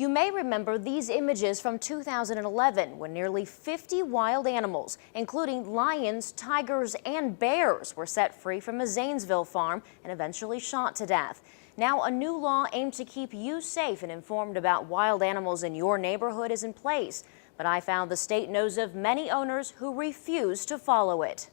You may remember these images from 2011 when nearly 50 wild animals, including lions, tigers, and bears, were set free from a Zanesville farm and eventually shot to death. Now, a new law aimed to keep you safe and informed about wild animals in your neighborhood is in place. But I found the state knows of many owners who refuse to follow it.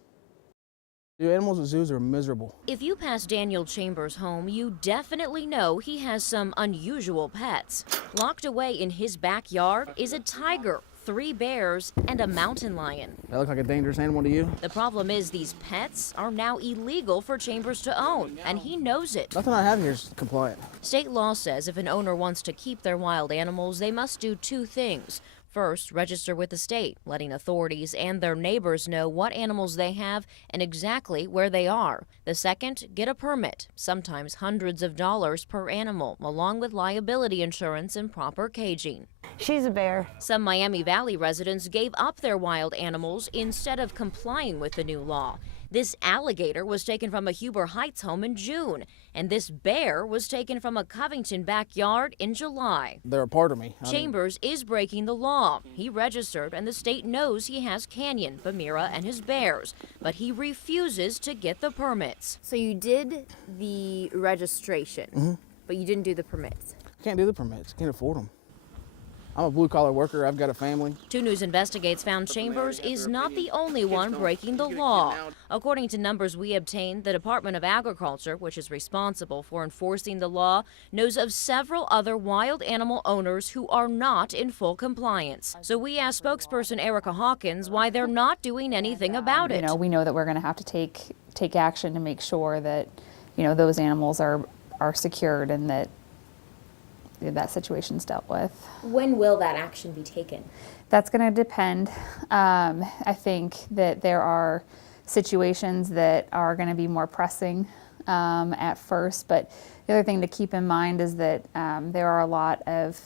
The animals at zoos are miserable. If you pass Daniel Chambers' home, you definitely know he has some unusual pets. Locked away in his backyard is a tiger, 3 bears, and a mountain lion. That look like a dangerous animal to you? The problem is these pets are now illegal for Chambers to own, and he knows it. Nothing I have here is compliant. State law says if an owner wants to keep their wild animals, they must do 2 things. First, register with the state, letting authorities and their neighbors know what animals they have and exactly where they are. The second, get a permit, sometimes hundreds of dollars per animal, along with liability insurance and proper caging. She's a bear. Some Miami Valley residents gave up their wild animals instead of complying with the new law. This alligator was taken from a Huber Heights home in June, and this bear was taken from a Covington backyard in July. They're a part of me. Chambers is breaking the law. He registered, and the state knows he has Canyon, Bamira, and his bears, but he refuses to get the permits. So you did the registration, but you didn't do the permits. I can't do the permits. Can't afford them. I'm a blue-collar worker. I've got a family. 2 News Investigates found Chambers is not the only one breaking the law. According to numbers we obtained, the Department of Agriculture, which is responsible for enforcing the law, knows of several other wild animal owners who are not in full compliance. So we asked spokesperson Erica Hawkins why they're not doing anything about it. You know, we know that we're going to have to take action to make sure that, you know, those animals are secured and that that situation's dealt with. When will that action be taken? That's going to depend. I think that there are situations that are going to be more pressing at first, but the other thing to keep in mind is that there are a lot of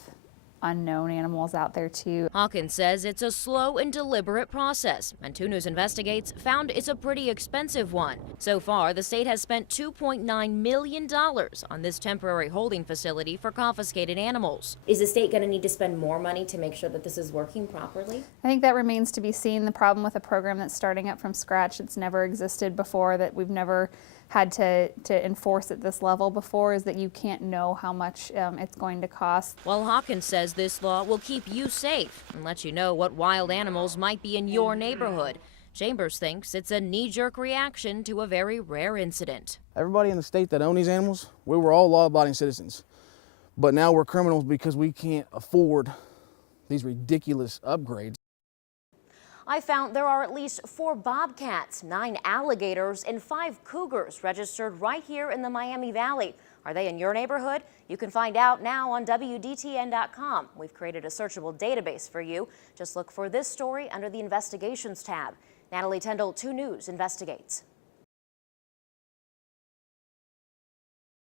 unknown animals out there too. Hawkins says it's a slow and deliberate process, and 2 News Investigates found it's a pretty expensive one. So far, the state has spent $2.9 million on this temporary holding facility for confiscated animals. Is the state going to need to spend more money to make sure that this is working properly? I think that remains to be seen. The problem with a program that's starting up from scratch, it's never existed before, that we've never had to enforce at this level before, is that you can't know how much it's going to cost. While Hawkins says this law will keep you safe and let you know what wild animals might be in your neighborhood, Chambers thinks it's a knee-jerk reaction to a very rare incident. Everybody in the state that own these animals, we were all law-abiding citizens. But now we're criminals because we can't afford these ridiculous upgrades. I found there are at least 4 bobcats, 9 alligators, and 5 cougars registered right here in the Miami Valley. Are they in your neighborhood? You can find out now on WDTN.com. We've created a searchable database for you. Just look for this story under the Investigations tab. Natalie Tendall, 2 News Investigates.